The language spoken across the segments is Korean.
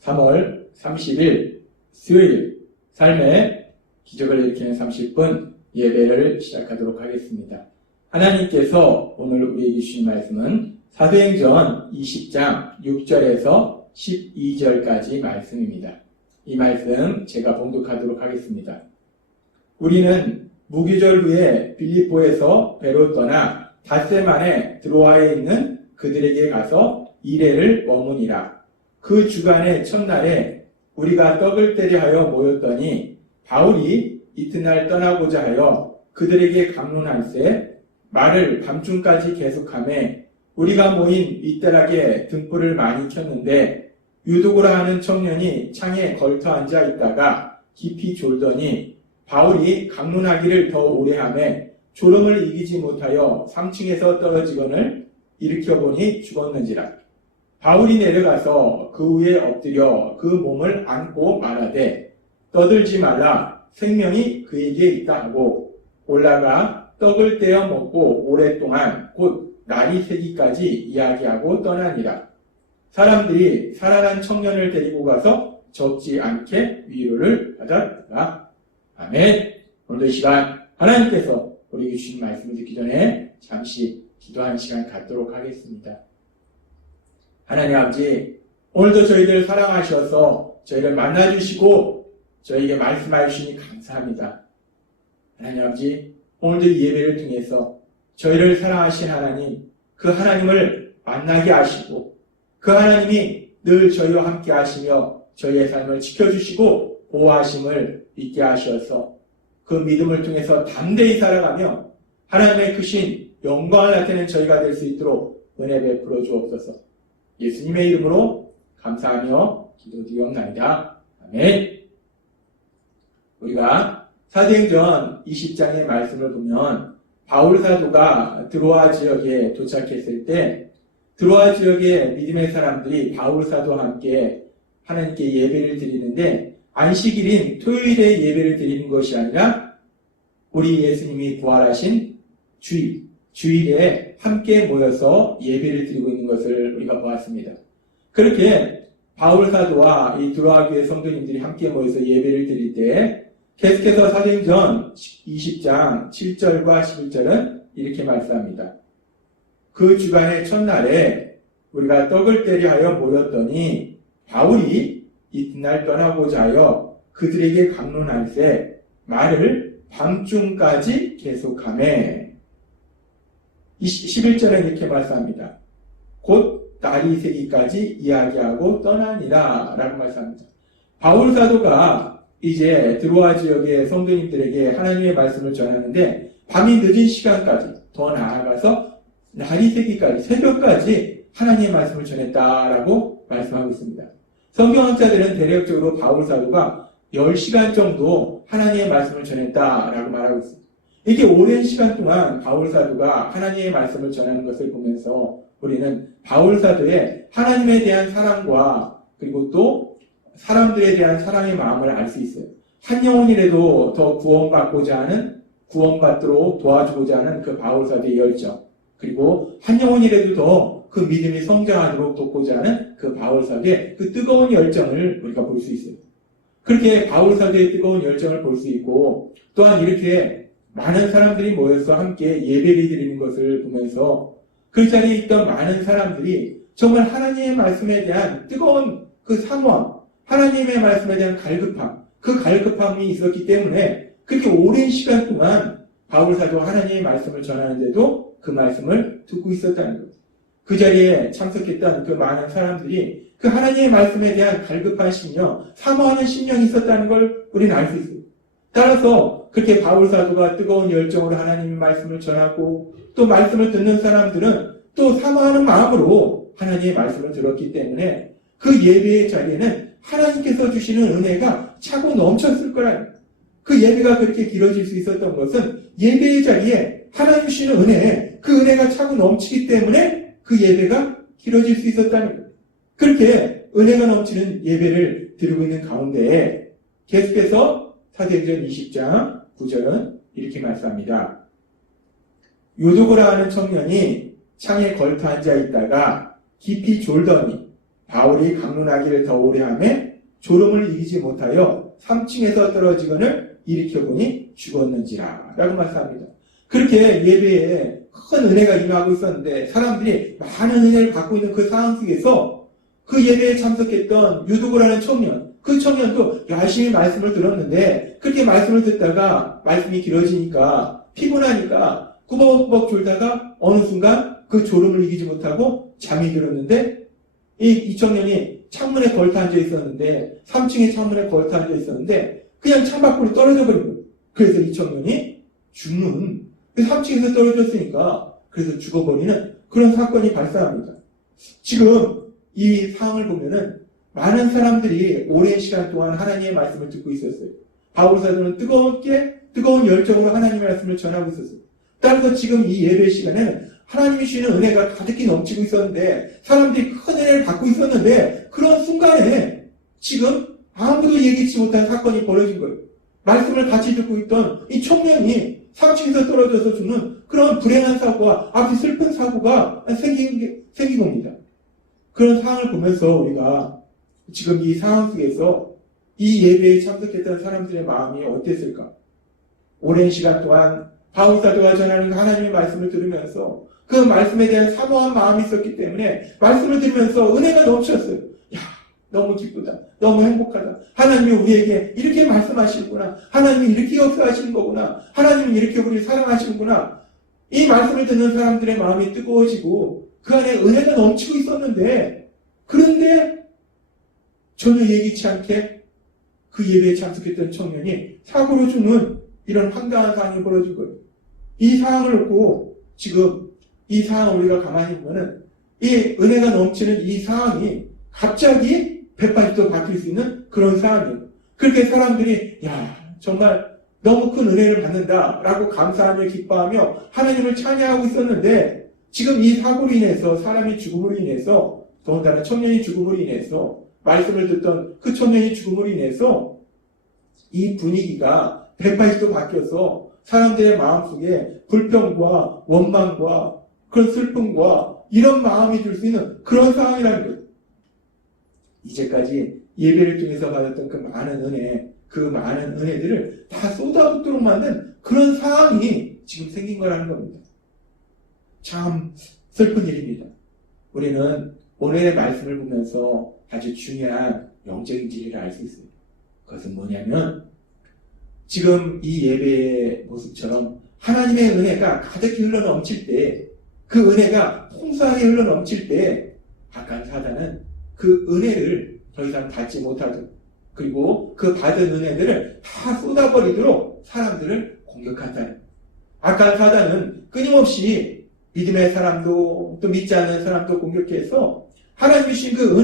3월 30일 수요일 삶의 기적을 일으키는 30분 예배를 시작하도록 하겠습니다. 하나님께서 오늘 우리에게 주신 말씀은 사도행전 20장 6절에서 12절까지 말씀입니다. 이 말씀 제가 봉독하도록 하겠습니다. 우리는 무교절 후에 빌립보에서 배로 떠나 닷새 만에 드로아에 있는 그들에게 가서 이레를 머무니라. 그 주간의 첫날에 우리가 떡을 떼려 하여 모였더니 바울이 이튿날 떠나고자 하여 그들에게 강론할세 말을 밤중까지 계속하매 우리가 모인 윗다락에 등불을 많이 켰는데 유도고라 하는 청년이 창에 걸터 앉아 있다가 깊이 졸더니 바울이 강론하기를 더 오래 하매 졸음을 이기지 못하여 3층에서 떨어지거늘 일으켜보니 죽었는지라. 바울이 내려가서 그 위에 엎드려 그 몸을 안고 말하되 떠들지 말라 생명이 그에게 있다 하고 올라가 떡을 떼어 먹고 오랫동안 곧 날이 새기까지 이야기하고 떠나니라. 사람들이 살아난 청년을 데리고 가서 적지 않게 위로를 받았더라. 아멘. 오늘도 이 시간 하나님께서 우리에게 주신 말씀을 듣기 전에 잠시 기도하는 시간 갖도록 하겠습니다. 하나님 아버지, 오늘도 저희들 사랑하셔서 저희를 만나주시고 저희에게 말씀해 주시니 감사합니다. 하나님 아버지, 오늘도 이 예배를 통해서 저희를 사랑하신 하나님, 그 하나님을 만나게 하시고 그 하나님이 늘 저희와 함께 하시며 저희의 삶을 지켜주시고 보호하심을 믿게 하셔서 그 믿음을 통해서 담대히 살아가며 하나님의 크신 영광을 나타내는 저희가 될 수 있도록 은혜 베풀어 주옵소서. 예수님의 이름으로 감사하며 기도드리옵나이다. 아멘. 우리가 사도행전 20장의 말씀을 보면 바울 사도가 드로아 지역에 도착했을 때 드로아 지역의 믿음의 사람들이 바울 사도와 함께 하나님께 예배를 드리는데 안식일인 토요일에 예배를 드리는 것이 아니라 우리 예수님이 부활하신 주일에 함께 모여서 예배를 드리고 있는 것을 우리가 보았습니다. 그렇게 바울 사도와 이 드로아 교회 성도님들이 함께 모여서 예배를 드릴 때 계속해서 사도행전 20장 7절과 11절은 이렇게 말씀합니다. 그 주간의 첫날에 우리가 떡을 떼려 하여 모였더니 바울이 이튿날 떠나고자 하여 그들에게 강론할세 말을 밤중까지 계속하매 11절에 이렇게 말씀합니다. 곧 날이 새기까지 이야기하고 떠나니라 라고 말씀합니다. 바울 사도가 이제 드로아 지역의 성도님들에게 하나님의 말씀을 전하는데 밤이 늦은 시간까지 더 나아가서 날이 새기까지 새벽까지 하나님의 말씀을 전했다라고 말씀하고 있습니다. 성경학자들은 대략적으로 바울 사도가 10시간 정도 하나님의 말씀을 전했다라고 말하고 있습니다. 이렇게 오랜 시간 동안 바울 사도가 하나님의 말씀을 전하는 것을 보면서 우리는 바울 사도의 하나님에 대한 사랑과 그리고 또 사람들에 대한 사랑의 마음을 알 수 있어요. 한 영혼이라도 더 구원받고자 하는, 구원받도록 도와주고자 하는 그 바울 사도의 열정, 그리고 한 영혼이라도 더 그 믿음이 성장하도록 돕고자 하는 그 바울 사도의 그 뜨거운 열정을 우리가 볼 수 있어요. 그렇게 바울 사도의 뜨거운 열정을 볼 수 있고 또한 이렇게 많은 사람들이 모여서 함께 예배를 드리는 것을 보면서 그 자리에 있던 많은 사람들이 정말 하나님의 말씀에 대한 뜨거운 그 사모함, 하나님의 말씀에 대한 갈급함, 그 갈급함이 있었기 때문에 그렇게 오랜 시간 동안 바울 사도가 하나님의 말씀을 전하는데도 그 말씀을 듣고 있었다는 거예요. 그 자리에 참석했던 그 많은 사람들이 그 하나님의 말씀에 대한 갈급한 심령, 사모하는 심령이 있었다는 걸 우리는 알 수 있어요. 따라서 그렇게 바울 사도가 뜨거운 열정으로 하나님의 말씀을 전하고 또 말씀을 듣는 사람들은 또 사모하는 마음으로 하나님의 말씀을 들었기 때문에 그 예배의 자리에는 하나님께서 주시는 은혜가 차고 넘쳤을 거라는 거예요. 그 예배가 그렇게 길어질 수 있었던 것은 예배의 자리에 하나님 주시는 은혜, 그 은혜가 차고 넘치기 때문에 그 예배가 길어질 수 있었다는 거예요. 그렇게 은혜가 넘치는 예배를 드리고 있는 가운데 계속해서 사도행전 20장 9절은 이렇게 말씀합니다. 유도고라 하는 청년이 창에 걸터 앉아 있다가 깊이 졸더니 바울이 강론하기를 더 오래 하며 졸음을 이기지 못하여 3층에서 떨어지거늘 일으켜보니 죽었는지라 라고 말씀합니다. 그렇게 예배에 큰 은혜가 임하고 있었는데 사람들이 많은 은혜를 받고 있는 그 상황 속에서 그 예배에 참석했던 유두고라는 청년, 그 청년도 열심히 말씀을 들었는데 그렇게 말씀을 듣다가 말씀이 길어지니까 피곤하니까 꾸벅꾸벅 졸다가 어느 순간 그 졸음을 이기지 못하고 잠이 들었는데 이 청년이 창문에 걸터 앉아 있었는데 3층의 창문에 걸터 앉아 있었는데 그냥 창밖으로 떨어져 버린 거예요. 그래서 이 청년이 죽는 3층에서 떨어졌으니까 그래서 죽어버리는 그런 사건이 발생합니다. 지금 이 상황을 보면은 많은 사람들이 오랜 시간 동안 하나님의 말씀을 듣고 있었어요. 바울 사도는 뜨거운 열정으로 하나님의 말씀을 전하고 있었어요. 따라서 지금 이 예배 시간에는 하나님이 주시는 은혜가 가득히 넘치고 있었는데 사람들이 큰 은혜를 받고 있었는데 그런 순간에 지금 아무도 예기치 못한 사건이 벌어진 거예요. 말씀을 같이 듣고 있던 이 청년이 3층에서 떨어져서 죽는 그런 불행한 사고와 아주 슬픈 사고가 생긴 겁니다. 그런 상황을 보면서 우리가 지금 이 상황 속에서 이 예배에 참석했던 사람들의 마음이 어땠을까? 오랜 시간 동안 바울 사도가 전하는 하나님의 말씀을 들으면서 그 말씀에 대한 사모한 마음이 있었기 때문에 말씀을 들으면서 은혜가 넘쳤어요. 야, 너무 기쁘다. 너무 행복하다. 하나님이 우리에게 이렇게 말씀하시는구나. 하나님이 이렇게 역사하시는 거구나. 하나님이 이렇게 우리를 사랑하시는구나. 이 말씀을 듣는 사람들의 마음이 뜨거워지고 그 안에 은혜가 넘치고 있었는데 그런데 전혀 예기치 않게 그 예배에 참석했던 청년이 사고로 죽는 이런 황당한 상황이 벌어진 거예요. 이 상황을 놓고 지금 이 상황을 우리가 가만히 보면은 이 은혜가 넘치는 이 상황이 갑자기 180도 바뀔 수 있는 그런 상황이에요. 그렇게 사람들이 야 정말 너무 큰 은혜를 받는다라고 감사하며 기뻐하며 하나님을 찬양하고 있었는데 지금 이 사고로 인해서 사람이 죽음으로 인해서 더군다나 청년이 죽음으로 인해서 말씀을 듣던 그 청년이 죽음으로 인해서 이 분위기가 180도 바뀌어서 사람들의 마음속에 불평과 원망과 그런 슬픔과 이런 마음이 들 수 있는 그런 상황이라는 거예요. 이제까지 예배를 통해서 받았던 그 많은 은혜, 그 많은 은혜들을 다 쏟아붓도록 만든 그런 상황이 지금 생긴 거라는 겁니다. 참 슬픈 일입니다. 우리는 오늘의 말씀을 보면서 아주 중요한 영적인 진리를 알 수 있어요. 그것은 뭐냐면 지금 이 예배의 모습처럼 하나님의 은혜가 가득히 흘러넘칠 때 그 은혜가 풍성하게 흘러넘칠 때 악한 사단은 그 은혜를 더 이상 받지 못하도록 그리고 그 받은 은혜들을 다 쏟아버리도록 사람들을 공격한다는 악한 사단은 끊임없이 믿음의 사람도 또 믿지 않는 사람도 공격해서 하나님이 주신 그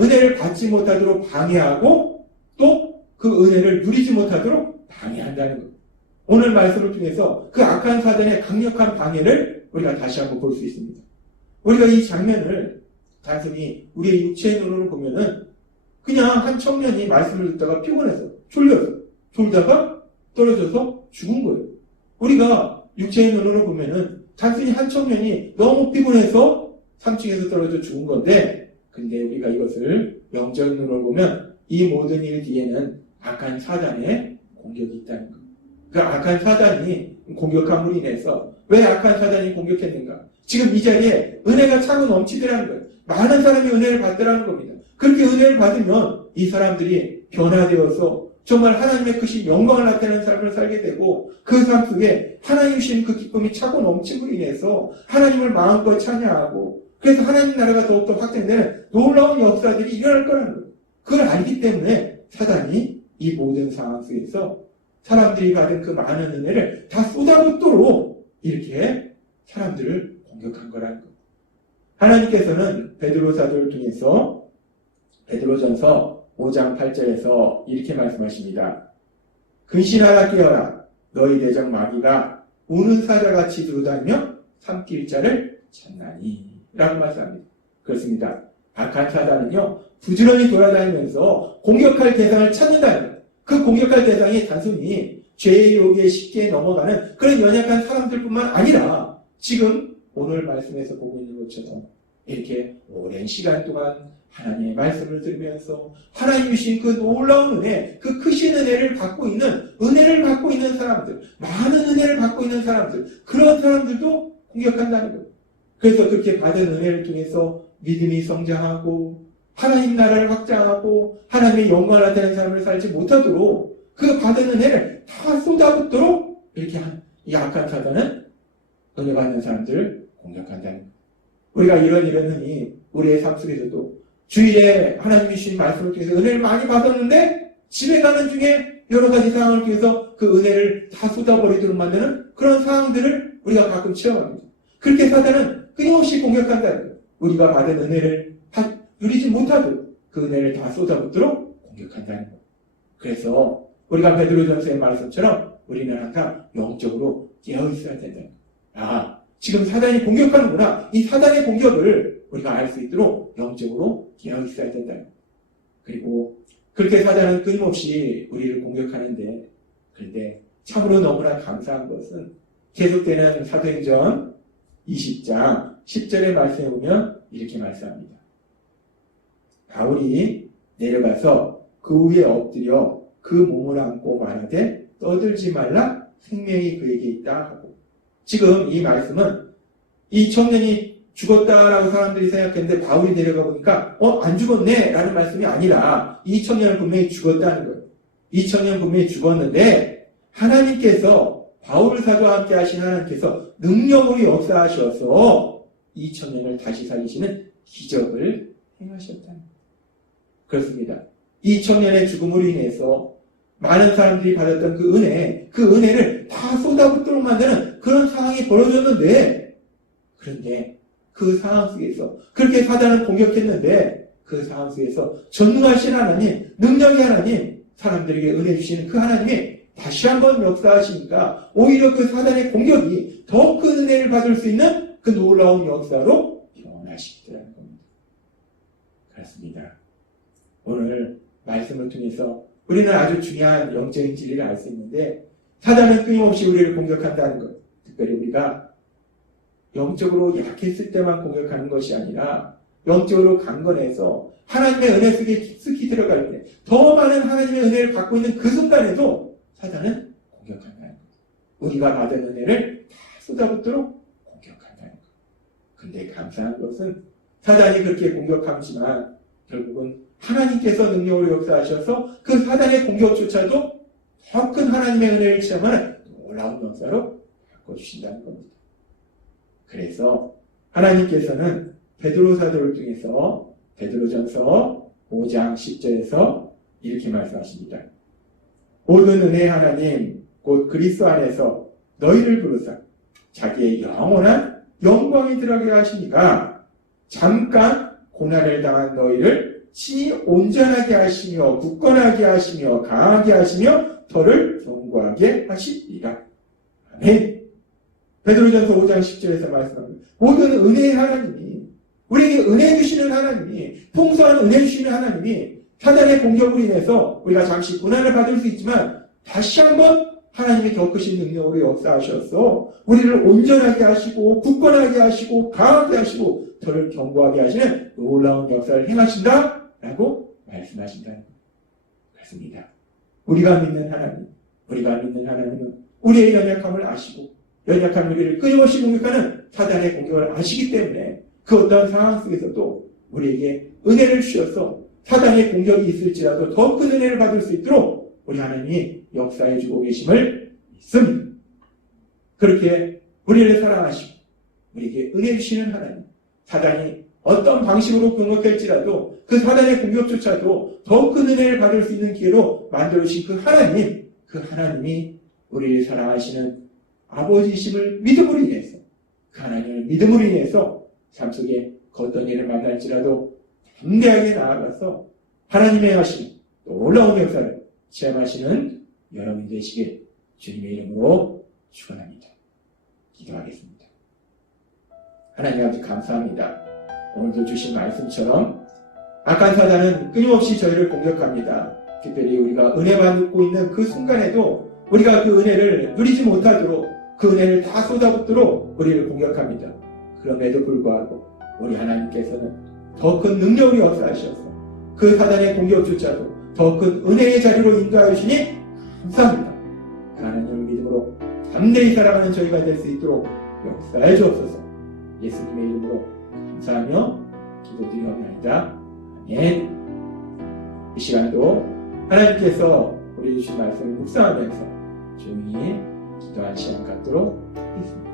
은혜를 받지 못하도록 방해하고 또 그 은혜를 누리지 못하도록 방해한다는 것. 오늘 말씀을 통해서 그 악한 사단의 강력한 방해를 우리가 다시 한번 볼 수 있습니다. 우리가 이 장면을 단순히 우리의 육체의 눈으로 보면은 그냥 한 청년이 말씀을 듣다가 피곤해서 졸다가 떨어져서 죽은 거예요. 우리가 육체의 눈으로 보면은 단순히 한 청년이 너무 피곤해서 3층에서 떨어져 죽은 건데 근데 우리가 이것을 영적인 눈으로 보면 이 모든 일 뒤에는 악한 사단의 공격이 있다는 것. 그 악한 사단이 공격함으로 인해서 왜 악한 사단이 공격했는가? 지금 이 자리에 은혜가 차고 넘치더라는 거예요. 많은 사람이 은혜를 받더라는 겁니다. 그렇게 은혜를 받으면 이 사람들이 변화되어서 정말 하나님의 크신 영광을 나타내는 삶을 살게 되고 그 삶 속에 하나님 주신 그 기쁨이 차고 넘침으로 인해서 하나님을 마음껏 찬양하고 그래서 하나님 나라가 더욱더 확장되는 놀라운 역사들이 일어날 거라는 거예요. 그걸 알기 때문에 사단이 이 모든 상황 속에서 사람들이 받은 그 많은 은혜를 다 쏟아붓도록 이렇게 사람들을 공격한 거라는 거예요. 하나님께서는 베드로 사도를 통해서 베드로전서 5장 8절에서 이렇게 말씀하십니다. 근신하라 깨어라 너희 대적 마귀가 우는 사자같이 두루다니며 삼킬 자를 찾나니 라고 말씀합니다. 그렇습니다. 악한 사단은요 부지런히 돌아다니면서 공격할 대상을 찾는다는 거예요. 그 공격할 대상이 단순히 죄의 유혹에 쉽게 넘어가는 그런 연약한 사람들뿐만 아니라 지금 오늘 말씀에서 보고 있는 것처럼 이렇게 오랜 시간 동안 하나님의 말씀을 들으면서 하나님 주신 그 놀라운 은혜, 그 크신 은혜를 갖고 있는 사람들, 많은 은혜를 갖고 있는 사람들, 그런 사람들도 공격한다는 거예요. 그래서 그렇게 받은 은혜를 통해서 믿음이 성장하고 하나님 나라를 확장하고 하나님의 영광을 나타내는 삶을 살지 못하도록 그 받은 은혜를 다 쏟아붓도록 이렇게 한 이 악한 사단은 은혜 받는 사람들을 공격한다는 거예요. 우리가 이런 흔히 우리의 삶 속에서도 주일에 하나님이 주신 말씀을 통해서 은혜를 많이 받았는데 집에 가는 중에 여러 가지 상황을 통해서 그 은혜를 다 쏟아버리도록 만드는 그런 상황들을 우리가 가끔 체험합니다. 그렇게 사단은 끊임없이 공격한다는 거예요. 우리가 받은 은혜를 다 누리지 못하도록 그 은혜를 다 쏟아붓도록 공격한다는 거예요. 그래서 우리가 베드로전서의 말씀처럼 우리는 항상 영적으로 깨어있어야 된다는 거예요. 지금 사단이 공격하는구나. 이 사단의 공격을 우리가 알 수 있도록 영적으로 깨어있어야 된다. 그리고 그렇게 사단은 끊임없이 우리를 공격하는데, 그런데 참으로 너무나 감사한 것은 계속되는 사도행전 20장 10절의 말씀에 보면 이렇게 말씀합니다. 바울이 내려가서 그 위에 엎드려 그 몸을 안고 말하되 떠들지 말라, 생명이 그에게 있다 하고. 지금 이 말씀은 이 청년이 죽었다라고 사람들이 생각했는데 바울이 내려가 보니까 안 죽었네 라는 말씀이 아니라 이 청년은 분명히 죽었다는 거예요. 이 청년은 분명히 죽었는데 하나님께서 바울 사도와 함께 하신 하나님께서 능력으로 역사하셔서 이 청년을 다시 살리시는 기적을 행하셨다는 거예요. 그렇습니다. 이 청년의 죽음으로 인해서 많은 사람들이 받았던 그 은혜를 다 쏟아붓도록 만드는 그런 상황이 벌어졌는데, 그런데 그 상황 속에서 그렇게 사단을 공격했는데 그 상황 속에서 전능하신 하나님, 능력의 하나님, 사람들에게 은혜 주시는 그 하나님이 다시 한번 역사하시니까 오히려 그 사단의 공격이 더 큰 은혜를 받을 수 있는 그 놀라운 역사로 변화시키더라는 겁니다. 그렇습니다. 오늘 말씀을 통해서 우리는 아주 중요한 영적인 진리를 알 수 있는데, 사단은 끊임없이 우리를 공격한다는 것, 특별히 우리가 영적으로 약했을 때만 공격하는 것이 아니라 영적으로 강건해서 하나님의 은혜 속에 깊숙이 들어갈 때 더 많은 하나님의 은혜를 갖고 있는 그 순간에도 사단은 공격한다는 것. 우리가 받은 은혜를 다 쏟아붓도록 공격한다는 것. 근데 감사한 것은 사단이 그렇게 공격하지만 결국은 하나님께서 능력으로 역사하셔서 그 사단의 공격조차도 더 큰 하나님의 은혜를 체험하는 놀라운 역사로 바꿔주신다는 겁니다. 그래서 하나님께서는 베드로 사도를 통해서 베드로전서 5장 10절에서 이렇게 말씀하십니다. 모든 은혜의 하나님 곧 그리스도 안에서 너희를 부르사 자기의 영원한 영광에 들어가게 하시니까 잠깐 고난을 당한 너희를 친히 온전하게 하시며 굳건하게 하시며 강하게 하시며 더를 견고하게 하시리라. 아멘. 베드로전서 5장 10절에서 말씀합니다. 모든 은혜의 하나님이, 우리에게 은혜 주시는 하나님이, 풍성한 은혜 주시는 하나님이 사단의 공격으로 인해서 우리가 잠시 고난을 받을 수 있지만 다시 한번 하나님의 더 크신 능력으로 역사하셔서 우리를 온전하게 하시고 굳건하게 하시고 강하게 하시고 더를 견고하게 하시는 놀라운 역사를 행하신다 라고 말씀하신다는 겁니다. 그렇습니다. 우리가 믿는 하나님은 우리의 연약함을 아시고 연약한 우리를 끊임없이 공격하는 사단의 공격을 아시기 때문에 그 어떤 상황 속에서도 우리에게 은혜를 주셔서 사단의 공격이 있을지라도 더 큰 은혜를 받을 수 있도록 우리 하나님이 역사해주고 계심을 믿습니다. 그렇게 우리를 사랑하시고 우리에게 은혜 주시는 하나님, 사단이 어떤 방식으로 공격할지라도 그 사단의 공격조차도 더 큰 은혜를 받을 수 있는 기회로 만들어주신 그 하나님이 우리를 사랑하시는 아버지이심을 믿음으로 인해서, 그 하나님을 믿음으로 인해서 삶 속에 어떤 일을 만날지라도 담대하게 나아가서 하나님의 하신 놀라운 역사를 체험하시는 여러분 되시길 주님의 이름으로 축원합니다. 기도하겠습니다. 하나님 아버지 감사합니다. 오늘도 주신 말씀처럼 악한 사단은 끊임없이 저희를 공격합니다. 특별히 우리가 은혜 받고 있는 그 순간에도 우리가 그 은혜를 누리지 못하도록 그 은혜를 다 쏟아붓도록 우리를 공격합니다. 그럼에도 불구하고 우리 하나님께서는 더 큰 능력을 역사하셔서 그 사단의 공격조차도 더 큰 은혜의 자리로 인도하여 주시니 감사합니다. 그 하나님을 믿음으로 담대히 살아가는 저희가 될 수 있도록 역사해 주옵소서. 예수님의 이름으로 감사하며 기도드리옵나이다. 아멘. 이 시간도 하나님께서 우리 주신 말씀을 묵상하면서 조용히 기도한 시간 갖도록 하겠습니다.